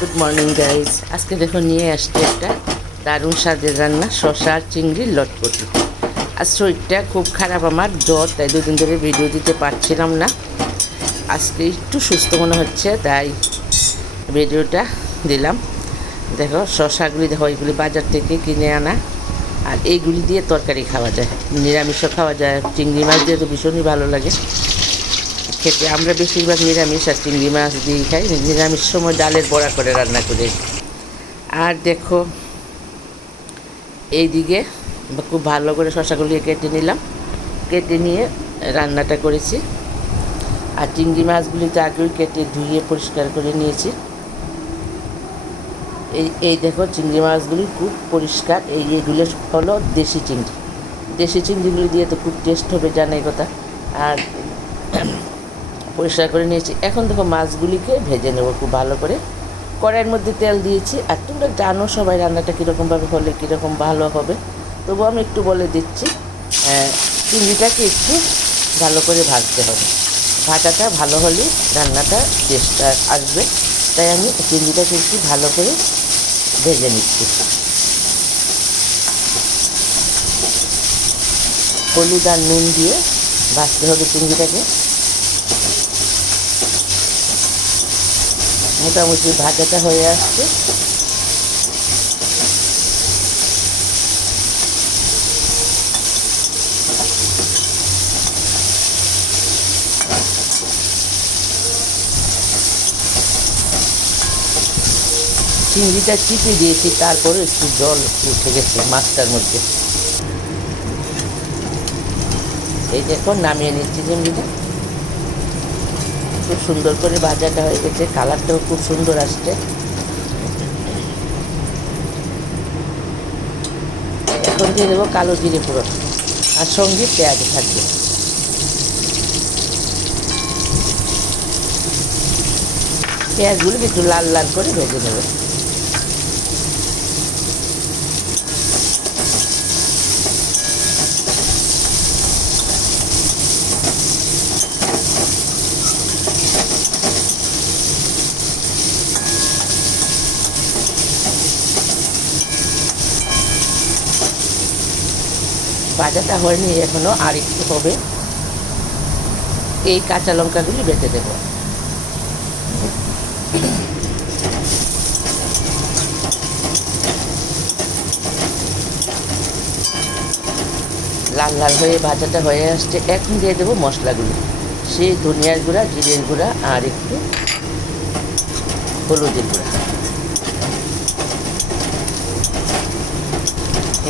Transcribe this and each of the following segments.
Good morning guys. আজকে দেখো নিয়ে আসছি একটা দারুণ স্বাদের রান্না, শসা আর চিংড়ির লটপটি। আজ শরীরটা খুব খারাপ, আমার জ্বর, তাই দুদিন ধরে ভিডিও দিতে পারছিলাম না। আজকে একটু সুস্থ মনে হচ্ছে, তাই ভিডিওটা দিলাম। দেখো শসাগুলি, দেখো এগুলি বাজার থেকে কিনে আনা, আর এইগুলি দিয়ে তরকারি খাওয়া যায়, নিরামিষও খাওয়া যায়। চিংড়ি মাছ দিয়ে তো ভীষণই ভালো লাগে খেতে। আমরা বেশিরভাগ নিরামিষ আর চিংড়ি মাছ দিয়েই খাই। নিরামিষ সময় ডালের বড়া করে রান্না করি। আর দেখো এইদিকে খুব ভালো করে শসাগুলি কেটে নিলাম, কেটে নিয়ে রান্নাটা করেছি। আর চিংড়ি মাছগুলি তো আগেই কেটে ধুয়ে পরিষ্কার করে নিয়েছি। এই দেখো চিংড়ি মাছগুলি খুব পরিষ্কার। এইগুলো হলো দেশি চিংড়ি। দেশি চিংড়িগুলি দিয়ে তো খুব টেস্ট হবে, জানাই কথা। আর পরিষ্কার করে নিয়েছি। এখন দেখো মাছগুলিকে ভেজে নেব খুব ভালো করে। কড়াইয়ের মধ্যে তেল দিয়েছি। আর তোমরা জানো সবাই রান্নাটা কীরকমভাবে হলে কীরকম ভালো হবে, তবু আমি একটু বলে দিচ্ছি। চিংড়িটাকে একটু ভালো করে ভাজতে হবে। ভাজাটা ভালো হলে রান্নাটা টেস্ট আসবে, তাই আমি চিংড়িটাকে একটু ভালো করে ভেজে নিচ্ছি। হলুদ আর নুন দিয়ে ভাজতে হবে চিংড়িটাকে। মোটামুটি ভাজাটা হয়ে আসছে। চিংড়িটা চিপে দিয়েছি, তারপরে একটু জল উঠে গেছে মাছটার মধ্যে। এই দেখো নামিয়ে নিচ্ছি চিংড়িটা। খুব সুন্দর করে ভাজাটা হয়ে গেছে, কালারটাও খুব সুন্দর আসছে। এখন দিয়ে দেবো কালো জিরে ফোড়ন, আর সঙ্গে পেঁয়াজ থাকবে। পেঁয়াজগুলো একটু লাল লাল করে ভেজে নেবে। ভাজাটা হয়নি এখনও, আর একটু হবে। এই কাঁচা লঙ্কাগুলি বেটে দেবো। লাল লাল হয়ে ভাজাটা হয়ে আসছে। এখন দিয়ে দেবো মশলাগুলি। সেই ধনিয়ার গুঁড়া, জিরের গুঁড়া, আর একটু হলুদের গুঁড়া।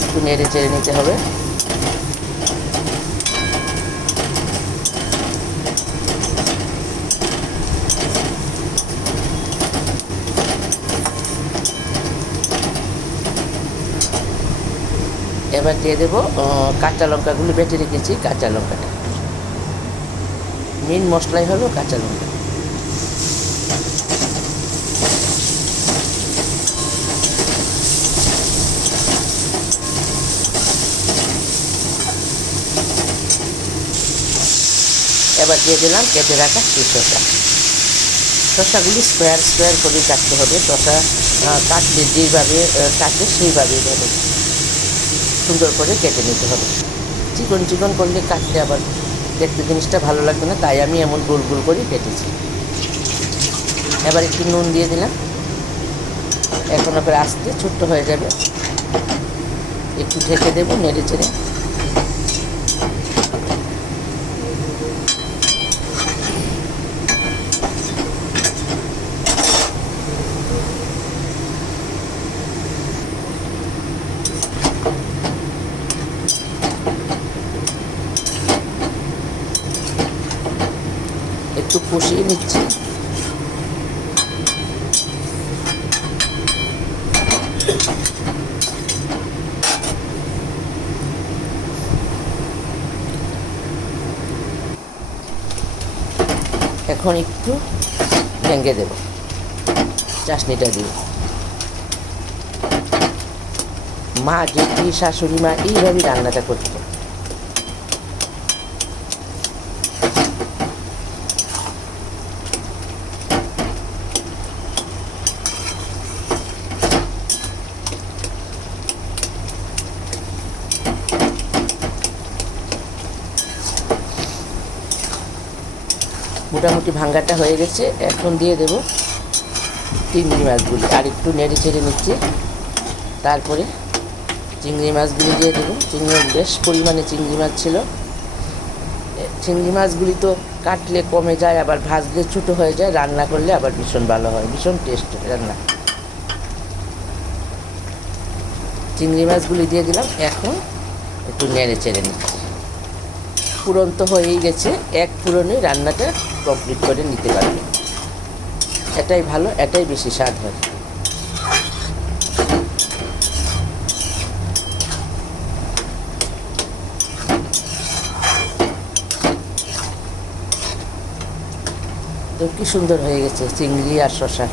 একটু নেড়ে চেড়ে নিতে হবে। এবার দিয়ে দেবো কাঁচা লঙ্কাগুলো বেটে রেখেছি, কাঁচা লঙ্কাটা। মেন মশলাই হলো কাঁচা লঙ্কা। এবার দিয়ে দিলাম কেটে রাখা শসা। শসাগুলি স্কোয়ার স্কোয়ার করে কাটতে হবে। শসা কাটলে যেইভাবে কাটলে সেইভাবেই হবে, সুন্দর করে কেটে নিতে হবে। চিকন চিকন করলে কাটলে আবার দেখতে জিনিসটা ভালো লাগবে না, তাই আমি এমন গোল গোল করে কেটেছি। এবার একটু নুন দিয়ে দিলাম। এখন আবার আস্তে ছোট্ট হয়ে যাবে। একটু ঢেকে দেবো, নেড়ে চেড়ে। একটু কষিয়ে নিচ্ছি। এখন একটু ভেঙে দেব চাশনিটা দিয়ে। মা, জেঠি, শাশুড়ি মা এইভাবেই রান্নাটা করতো। মোটামুটি ভাঙ্গাটা হয়ে গেছে। এখন দিয়ে দেব চিংড়ি মাছগুলি, আর একটু নেড়ে চেড়ে নিচ্ছি। তারপরে চিংড়ি মাছগুলি দিয়ে দেবো। চিংড়ি মাছ বেশ পরিমাণে চিংড়ি মাছ ছিল। চিংড়ি মাছগুলি তো কাটলে কমে যায়, আবার ভাজলে ছোটো হয়ে যায়, রান্না করলে আবার ভীষণ ভালো হয়, ভীষণ টেস্ট রান্না। চিংড়ি মাছগুলি দিয়ে দিলাম। এখন একটু নেড়ে চেড়ে নিচ্ছি। ফুরন তো হয়েই গেছে, এক ফুরনে রান্নাটা কমপ্লিট করে নিতে পারবে। এটাই ভালো, এটাই বেশি স্বাদ হয়। তো কি সুন্দর হয়ে গেছে চিংড়ি আর শসা।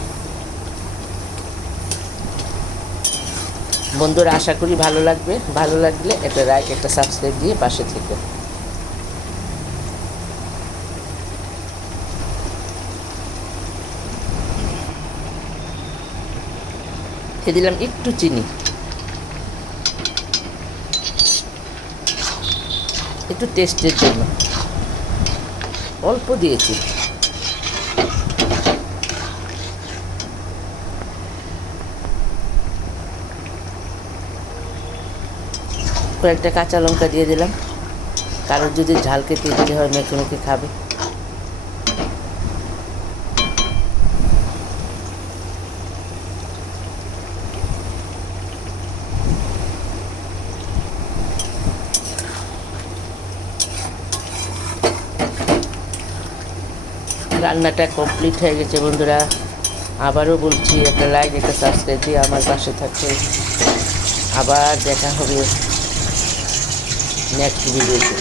বন্ধুরা, আশা করি ভালো লাগবে। ভালো লাগলে একটা লাইক, একটা সাবস্ক্রাইব দিয়ে পাশে থেকে। দিয়ে দিলাম একটু চিনি, একটু টেস্টের জন্য অল্প দিয়েছি। কয়েকটা কাঁচা লঙ্কা দিয়ে দিলাম, কারোর যদি ঝাল খেতে ইচ্ছে হয় মেখে মেখে খাবে। রান্নাটা কমপ্লিট হয়ে গেছে বন্ধুরা। আবারও বলছি, একটা লাইক, একটা সাবস্ক্রাইব দিয়ে আমার পাশে থাকবে। আবার দেখা হবে নেক্সট ভিডিওতে।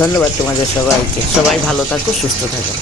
ধন্যবাদ তোমাদের সবাইকে। সবাই ভালো থাকো, সুস্থ থাকো।